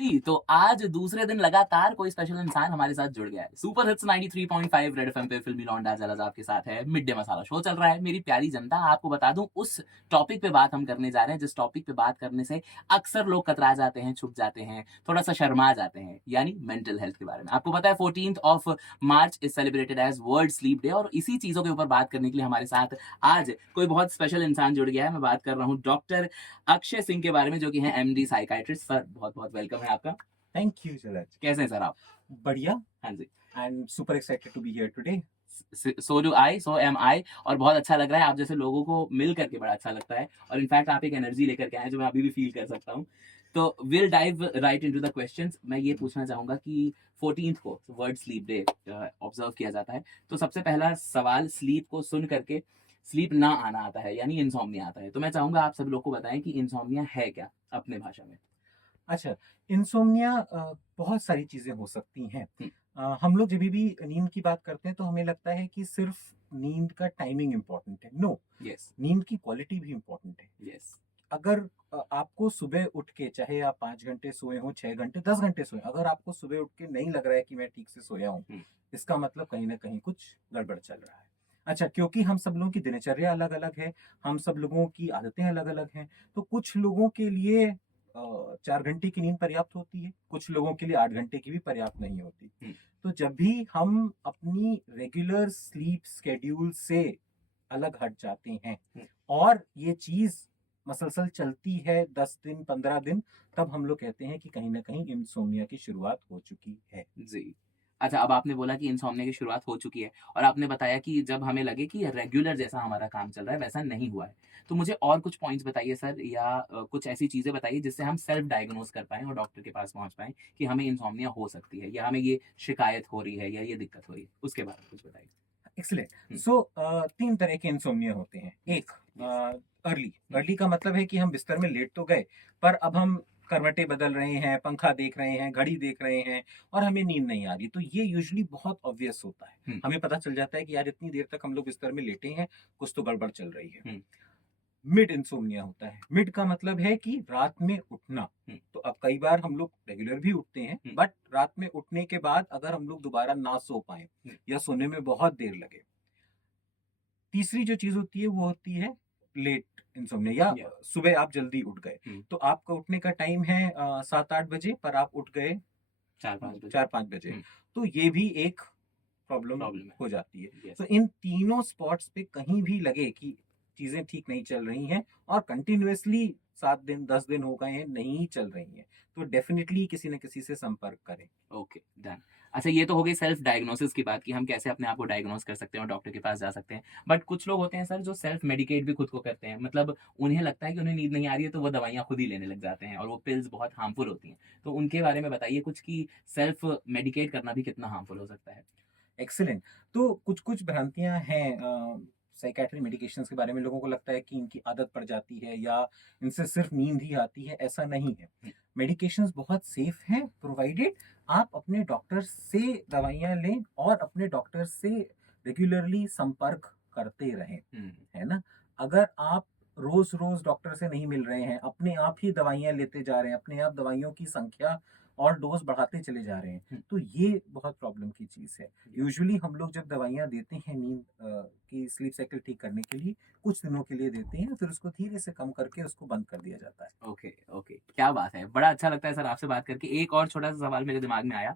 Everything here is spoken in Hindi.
जी, तो आज दूसरे दिन लगातार कोई स्पेशल इंसान हमारे साथ जुड़ गया है। सुपर हिट्स 93.5 रेड एफएम पे फिल्मी लौंडा जलस आपके साथ है। मिड डे मसाला शो चल रहा है। मेरी प्यारी जनता, आपको बता दूं उस टॉपिक पे बात हम करने जा रहे हैं जिस टॉपिक पे बात करने से अक्सर लोग कतरा जाते हैं, छुप जाते हैं, थोड़ा सा शर्मा जाते हैं, यानी मेंटल हेल्थ के बारे में। आपको पता है 14th of March is celebrated as World Sleep Day और इसी चीजों के ऊपर बात करने के लिए हमारे साथ आज कोई बहुत स्पेशल इंसान जुड़ गया है। मैं बात कर रहा हूँ डॉक्टर अक्षय सिंह के बारे में, जो कि हैं एमडी साइकाइट्रिस्ट। सर, बहुत बहुत वेलकम है आपका। Thank you Jalaj. कैसे हैं सर आप? बढ़िया। हाँ जी। I am super excited to be here today. So do I, so am I. और बहुत अच्छा लग रहा है, आप जैसे लोगों को मिल करके बड़ा अच्छा लगता है। और इनफैक्ट आप एक एनर्जी लेकर के आए हैं जो मैं अभी भी फील कर सकता हूँ। तो will dive right into the questions. मैं ये पूछना चाहूंगा कि 14th को वर्ल्ड स्लीप डे ऑब्जर्व किया जाता है, तो सबसे पहला सवाल स्लीप को सुन करके स्लीप ना आना आता है, यानी इंसोम्निया आता है। तो मैं चाहूंगा आप सब लोग को बताएं कि इंसोम्निया है क्या अपने भाषा में। अच्छा, इंसोम्निया बहुत सारी चीजें हो सकती हैं। हम लोग जब भी नींद की बात करते हैं तो हमें लगता है कि सिर्फ नींद का टाइमिंग इम्पोर्टेंट है। No, yes. नींद की क्वालिटी भी इम्पोर्टेंट है। यस। अगर आपको सुबह उठ के, चाहे आप 5 घंटे सोए हो, 6 घंटे, 10 घंटे सोए, अगर आपको सुबह उठ के नहीं लग रहा है कि मैं ठीक से सोया हूँ, इसका मतलब कहीं ना कहीं कुछ गड़बड़ चल रहा है। अच्छा, क्योंकि हम सब लोगों की दिनचर्या अलग अलग है, हम सब लोगों की आदतें अलग अलग हैं, तो कुछ लोगों के लिए 4 घंटे की नींद पर्याप्त होती है, कुछ लोगों के लिए 8 घंटे की भी पर्याप्त नहीं होती। तो जब भी हम अपनी रेगुलर स्लीप स्केड्यूल से अलग हट जाते हैं और ये चीज मसलसल चलती है 10 दिन 15 दिन, तब हम लोग कहते हैं कि कहीं ना कहीं इंसोमिया की शुरुआत हो चुकी है। जी। अच्छा, अब आपने बोला कि इनसोम्निया की शुरुआत हो चुकी है और आपने बताया कि जब हमें लगे कि रेगुलर जैसा हमारा काम चल रहा है वैसा नहीं हुआ है। तो मुझे और कुछ पॉइंट्स बताइए सर, या कुछ ऐसी चीज़ें बताइए जिससे हम सेल्फ डायग्नोज़ कर पाएँ और डॉक्टर के पास पहुँच पाएँ कि हमें इनसोम्निया हो सकती है, या हमें ये शिकायत हो रही है, या ये दिक्कत हो रही है। उसके बारे में कुछ बताइए। एक्सीलेंट। हुँ। सो 3 तरह के इंसोम्निया होते हैं। यस। एक, यस। अर्ली। हुँ। अर्ली का मतलब है कि हम बिस्तर में लेट तो गए, पर अब हम करवटें बदल रहे हैं, पंखा देख रहे हैं, घड़ी देख रहे हैं और हमें नींद नहीं आ रही। तो ये यूजुअली बहुत ऑब्वियस होता है। हुँ। हमें पता चल जाता है कि यार इतनी देर तक हम लोग बिस्तर में लेटे हैं, कुछ तो गड़बड़ चल रही है। हुँ। मिड इंसोम्निया होता है। मिड का मतलब है कि रात में उठना। हुँ। तो अब कई बार हम लोग रेगुलर भी उठते हैं, हुँ। बट रात में उठने के बाद अगर हम लोग दोबारा ना सो पाए हुँ। या सोने में बहुत देर लगे। तीसरी जो चीज होती है वो होती है लेट इंसोम्निया, या या सुबह आप जल्दी उठ गए। हुँ। तो आपका उठने का टाइम है 7-8 बजे, पर आप उठ गए 4-5 बजे। 4-5 बजे। हुँ। तो ये भी एक प्रॉब्लम प्रॉब्लम है। हो जाती है। यस। तो इन तीनों स्पॉट्स पे कहीं भी लगे कि चीजें ठीक नहीं चल रही हैं और कंटिन्यूअसली 7 दिन 10 दिन हो गए हैं नहीं चल रही हैं, तो डेफिनेटली किसी न किसी से संपर्क करें। Okay, done. अच्छा, ये तो हो गई सेल्फ डायग्नोसिस की बात कि हम कैसे अपने आप को डायग्नोस कर सकते हैं और डॉक्टर के पास जा सकते हैं। बट कुछ लोग होते हैं सर जो सेल्फ मेडिकेट भी खुद को करते हैं। मतलब उन्हें लगता है कि उन्हें नींद नहीं आ रही है तो वो दवाइयाँ खुद ही लेने लग जाते हैं और वो पिल्स बहुत हार्मफुल होती हैं। तो उनके बारे में बताइए कुछ कि सेल्फ मेडिकेट करना भी कितना हार्मफुल हो सकता है? एक्सीलेंट। तो कुछ कुछ भ्रांतियां हैं साइकेट्री मेडिकेशंस के बारे में। लोगों को लगता है कि इनकी आदत पड़ जाती है या इनसे सिर्फ नींद ही आती है, ऐसा नहीं है। हुँ। मेडिकेशंस बहुत सेफ हैं, प्रोवाइडेड आप अपने डॉक्टर से दवाइयां लें और अपने डॉक्टर से रेगुलरली संपर्क करते रहें। हुँ। है ना? अगर आप रोज रोज डॉक्टर से नहीं मिल रहे हैं, अपने आप ही दवाइयां लेते जा रहे हैं, अपने आप दवाइयों की संख्या और डोज बढ़ाते चले जा रहे हैं, हुँ। तो ये बहुत प्रॉब्लम की चीज है। यूजुअली हम लोग जब दवाइयां देते हैं नींद की स्लीप साइकिल ठीक करने के लिए, कुछ दिनों के लिए देते हैं, फिर उसको धीरे से कम करके उसको बंद कर दिया जाता है। Okay, okay. क्या बात है! बड़ा अच्छा लगता है सर आपसे बात करके। एक और छोटा-सा सवाल मेरे दिमाग में आया